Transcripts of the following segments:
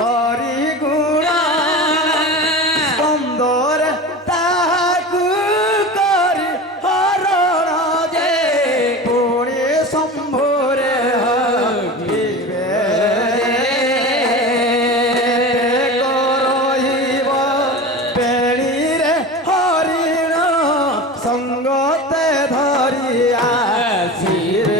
କରି ଗୁଣ ସ୍କନ୍ଦରେ ତାହାକୁ କରି ହରଣ ଯେ ପୁଣି ଶମ୍ଭୁରେ ହବିବେ ରହିବ ବେଳିରେ ହରିଣ ସଙ୍ଗତେ ଧରି ଆସିରେ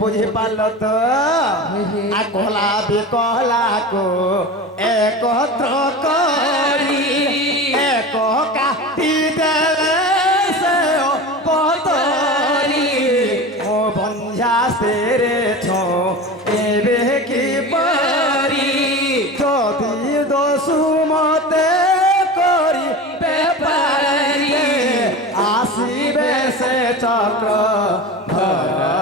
বুঝিপারল তো আ কলা বিকলাকু একত্র করি এক কাটি দেলে সে পতরি ও বঞ্ঝা সেরে ছো এবে কি পারি যদি দোষু মতে করি বেপারি আসিবে সে চক্র ধরা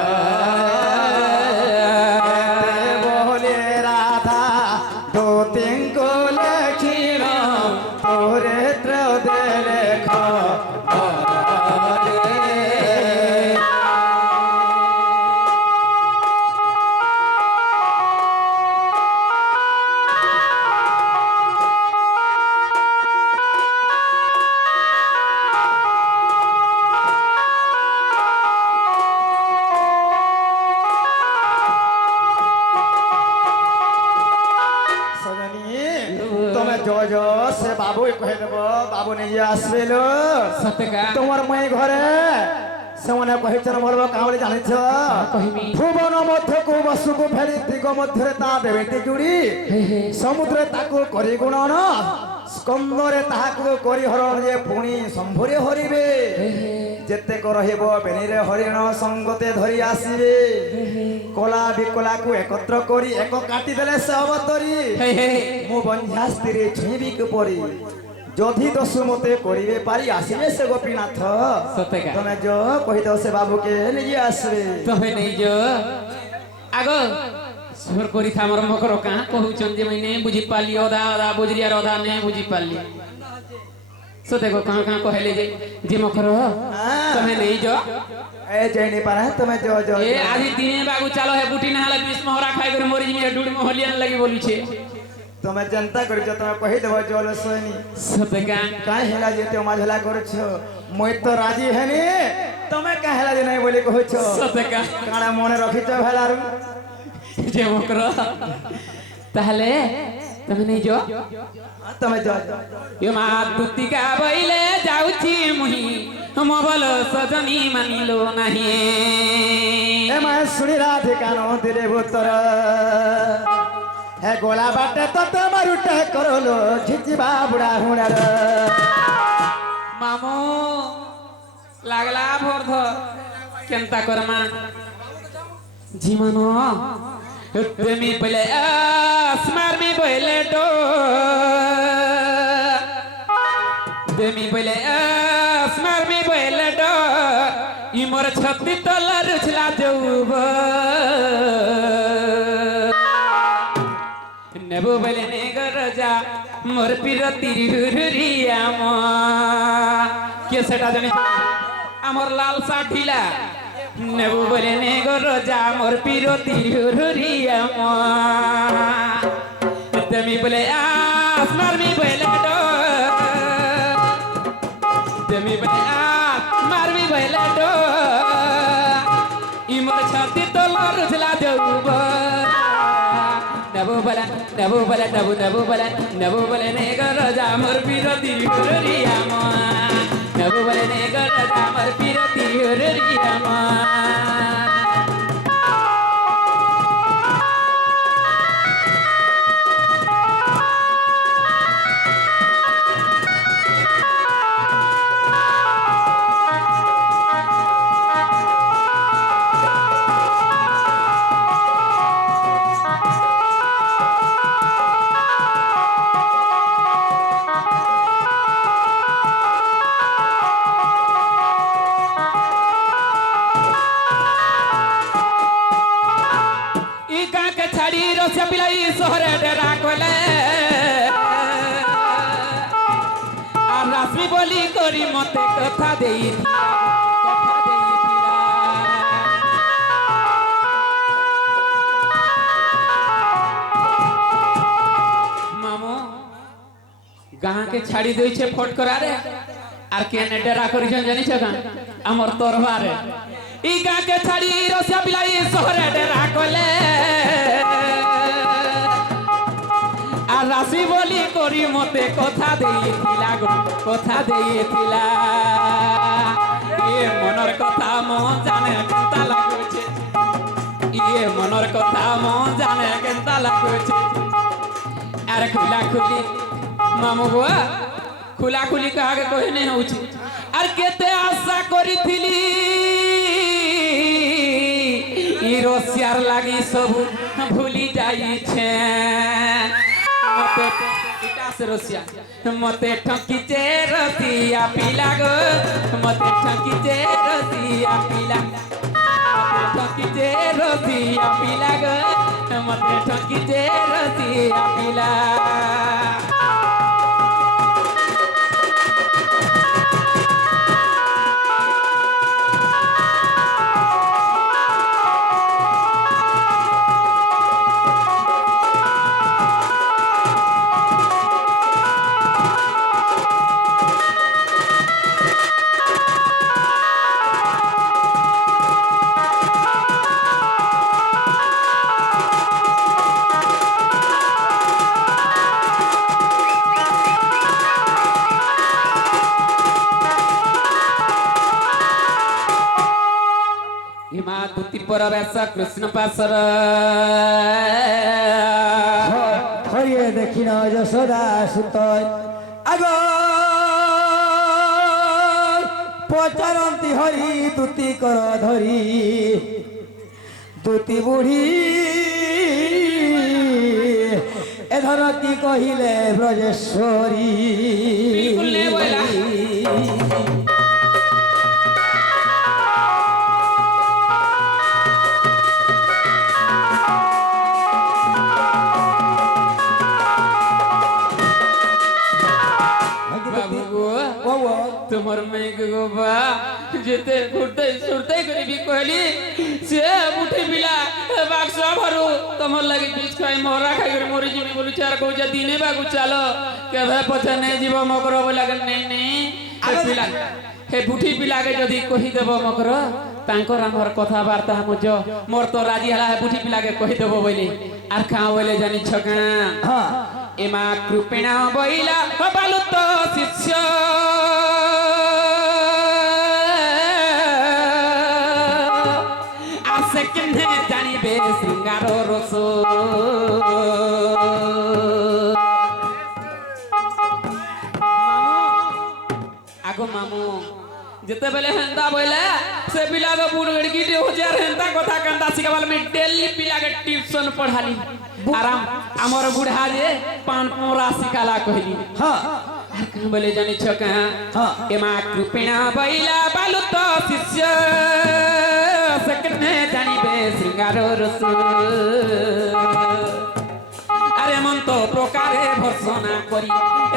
से बाबू कह देव बाबू नहीं आसबेल तुम्हार मई घरे से कही बोल कहाँ जान भुवन मध्य को बसु को फेरी दिग मध्य देवे जुड़ी समुद्र करी गुणन स्कंदरे करी हरण जे पुणी शंभुरे हरिबे जेतेक रहिब बेणीरे हरिण संगते धरी आसीबे कला विकला को एकत्र करी एक काटी देले से अवतरी मो बंझा स्त्री छुईबी किपरि जदि दस्यु मते करिवे पारी आसीबे से गोपीनाथ तमे जो कहि दो से बाबू के नहीं आसबे तमे नहीं जो आगो सुर करी था हमर मकर का कहउचन जे मैंने बुझी पाली ओदा ओदा बुझरिया रोदा ने बुझी पाली सो देखो कहां कहले जे मकर तमे नहीं जो ए जैनी पारा तमे जो जो ए आदि दिने बागु चालो है बुटी नहाला 20 मोहरा खाइ करे मोरी जिमे डुड मोहलियन लगी बोली छे तमे जनता करि छ तमे कहि देबो जोल सोनी सतका काहे हेला जेते माझला कर छ मोय तो राजी हेनी तमे काहे हेला जे नहीं बोली कहै छ सतका काडा मने रखि छ भेलारु जे मकर ताहले तमे नहीं जो तमे जो यो मा दुतिका बइले जाउची मुही मोबल सजनी मानिलो नाही ए मा सुनी राधिका नो दिले भूतर हे गोला बाटे तो तमारुटे करलो झिचिबा बुढ़ा हुणार मामो लागला भोरध केंता करमा जीवनो प्रेमी पहिले आसमार में पहिले डो प्रेमी पहिले आसमार में पहिले डो इमोर छत्ती तला रुछला जऊब नेबो पहिले ने गरजा मोर पिरती हुरिया म के सेटा जने आमर लाल साठीला नेबो बोले ने गरजा मोर पिरती हुरिया म तमी बोले आसमार में बोले डो तमी बोले आसमार में बोले डो इमर छाती तोला रुझला जऊब नबो बोले ने गरजा मोर पिरती हुरिया म नबो बोले ने गरजा मोर पिरती हुरिया म আসবি বলি করি মতে কথা দেইছিলা মামু গাঁ के छाड़ी देइछे फट करारे আর কেনে ডেরা করিছেন জানিছ গাঁ আমর তরবারে ই গাঁ के छाड़ी রসিয়া বিলাই শহরে ডেরা কলে আর রাশি বলি করি মতে কথা দেইছিলা গো কথা দেইছিলা এ মনর কথা মন জানে কেনতা লাগুছে এ মনর কথা মন জানে কেনতা লাগুছে আর খুলা খুলি মামু বুয়া খুলা খুলি কাহাকে কহে নাই হଉଛି আর কেতে আশা করিছিলি ই রসিয়ার লাগি সবু ভুলি যাইছে মতে ইটাস রসিয়া মতে ঠকিছে রসিয়া পিলা গো মতে ঠকিছে রসিয়া পিলা মতে ঠকিছে রসিয়া পিলা গো মতে ঠকিছে রসিয়া পিলা हिमा दुति परवेश कृष्ण पासर হরিয়ে দেখি না যশোদা সুত আগ পচারন্তি হরি দুতি কর ধরি দুতি বুঢ়ী এধর কি কহিলে ব্রজেশ্বরী বিলকুল নে বইলা তোমার মেয়ে গো বা যেতে ঘুরতে সুরতে করিবি কইলি সে মুঠি বিলা বাক্স ভরু তোমার লাগি বিষ খাই মরা খাই করে মরি জিবি বলি চার কইজা দিনে বাগু চালো কেবে পছে নে জীব মকর বলা নেই নেই পিলা হে বুঠি পিলাকে যদি কহি দেব মকর তাঙ্কর আমার কথাবার্তা মুজ মোর তো রাজি হলা হে বুঠি পিলাকে কহি দেব বলি আর খাও বলে জানি ছকা হ্যাঁ এমা কৃপেণা বইলা বালু তো শিষ্য আসে কেনে জানিবে শৃঙ্গার রস আগো মামু যেতেবেলে হেন্তা বইলে সে পিলাকে বুড় গড়কি হজার হেন্তা কথা কান্তা শিখাবাল আমি ডেলি পিলাকে টিউশন পড়ালি আরাম আমার বুढ़ा जे पान पोरा सिकाला कहली हाँ बोले जानी छका हाँ एमा कृपेणा बैला बालु तो शिष्य सकने जानिबे श्रृंगार रस আরে এমন তো প্রকারে ভর্সনা করি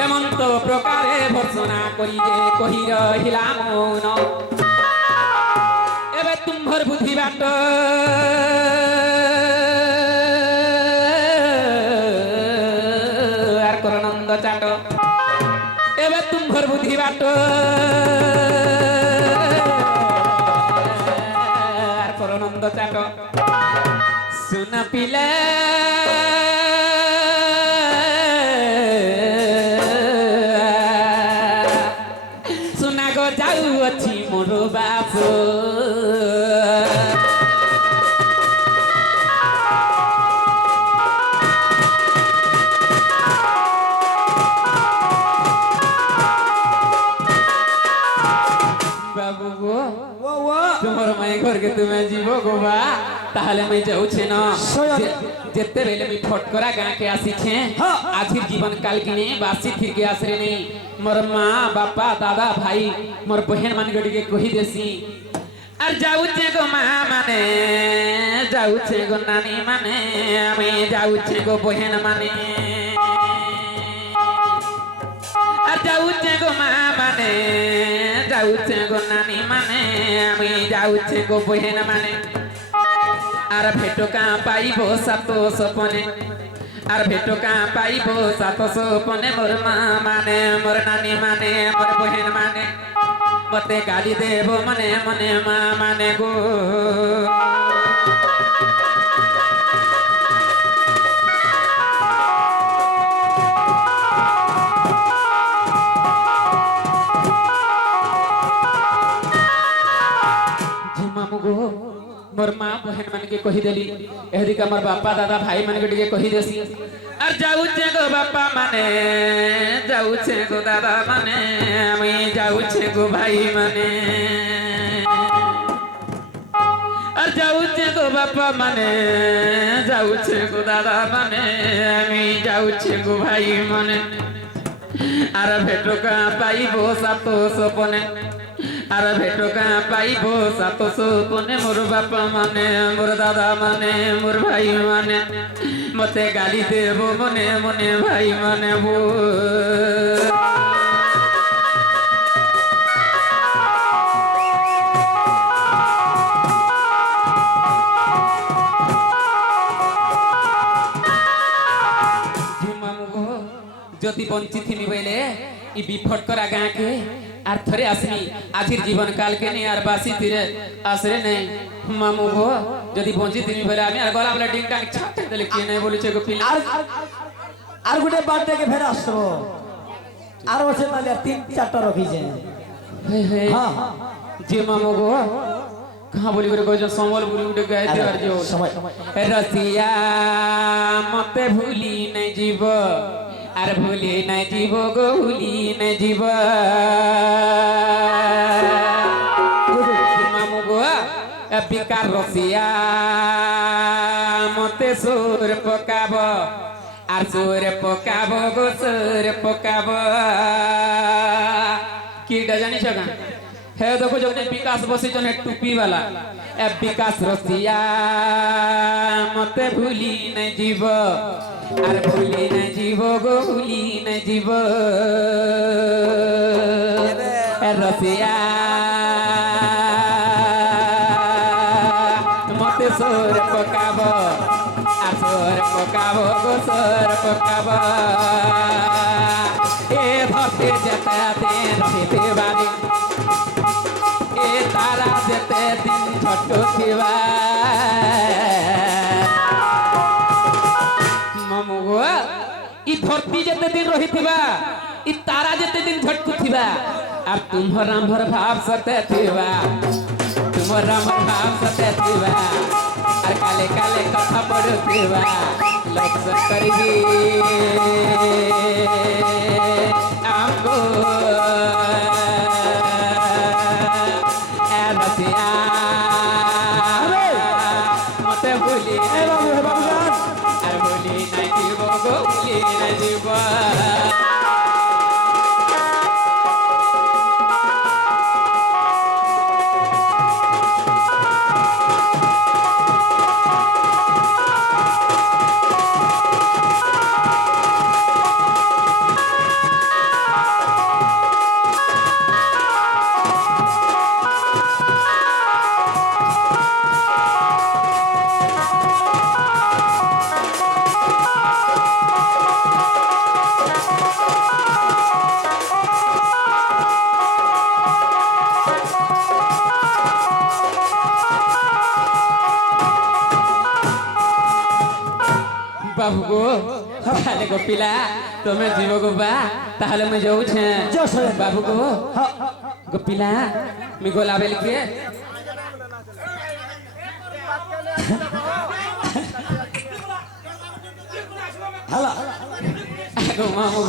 এমন তো প্রকারে ভর্সনা করি যে কহি রহিলাম মৌন এবে তুমর বুদ্ধি বাট আর করনন্দ চাট এবে তুমর বুদ্ধি বাট আর করনন্দ চাট শুন পিলে যাউছি মোর বাপ বাবু গো তোমার মাই ঘরকে তুমি জীব গো বা তাহলে আমি যাউছে না যেতে বেলে আমি ফটকরা গাঁকে আসিছে আজির জীবন কাল কিনে বাসি ফিরকে আসরে নেই मोर माँ बापा दादा भाई मोर बहन मान गड़ी के कही देसी আর যাউছে গো মা মানে যাউছে গো নানি মানে আমি যাউছে গো বহেন মানে আর যাউছে গো মা মানে যাউছে গো নানি মানে আমি যাউছে গো বহেন মানে আর ভেটকা পাইব সাত সপনে আর ভেটকা পাইব সাত সপনে মোর মা মানে মোর নানি মানে মোর বহেন মানে মতে গালি দেব মনে মনে মা মানে গো मामू गो मोर माँ बहन मन के कही देली एहदी का मोर बापा दादा भाई मन के कही देसी और जाऊ छे गो बापा माने जाऊ छे गो दादा माने আমি जाऊ छे गो भाई माने और जाऊ छे गो बापा माने जाऊ छे गो दादा माने আমি जाऊ छे गो भाई माने আর ভেটকা পাইবো সাত সপনে আর ভেটকা পাইবো সাত সপনে মোর বাপা মানে মোর দাদা মানে মোর ভাই মানে মতে গালি দেব মনে মনে ভাই মানে বো যদি বঞ্চিত থিমি বইলে ই বিফট করা গাঁ के আর থরে আসমি আজির জীবন কাল के নি আর বাসি ফিরে আসরে নাই মামু গো যদি বঞ্চিত থিমি বইলে আমি আর গলা বলে ডিংকা ছাট দেলে কি নাই বলিছে গো পিলা আর গুটে বার্থডে কে ফের আসছো আর আছে তাহলে তিন চারটা রখিছে হে হে हां জি মামু গো कहाँ बोली करे कोई समल बोली उठे गए थे और जो समय रसिया मते भूली नहीं जीव अरे भूली नहीं जीव गो भूली नहीं जीव मामू गो बिकार रसिया मते सुर पकाब আর সুর পকাব গো সুর পকাব কিটা জানিস না হে দেখো যখন বিকাশ বসিছেন টুপি वाला এ বিকাশ রসিয়া মতে ভুলি নাই জীব আর ভুলি নাই জীব গো ভুলি নাই জীব এ রসিয়া মতে সোর পকাব আর সোর পকাব গো সোর পকাব এ ধরতে যেতে রহিতে বাড়ি तारा जेते दिन छोटो थिवा मामू गो ई धरती जेते दिन रही थिबा ई तारा जेते दिन झटकू थिबा और तुम्हारा भर भाव सते थिबा तुम्हारा भर भाव सते थिबा और काले काले कथा पड़ो थिबा लोग सब करबी आमगो मते भूली ए बाबू हे बाबू जान अरे भूली नहीं जीव गो भूली नहीं जीव बाबू गो ताले गो पिला तुमे जीव गो बा ताले मैं जाऊ छे बाबू गो गो पिला मी गोलाबे लिखिए हला गो मामू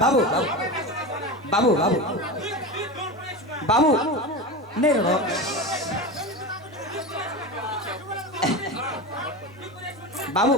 बाबू बाबू बाबू बाबू नहीं रो बाबू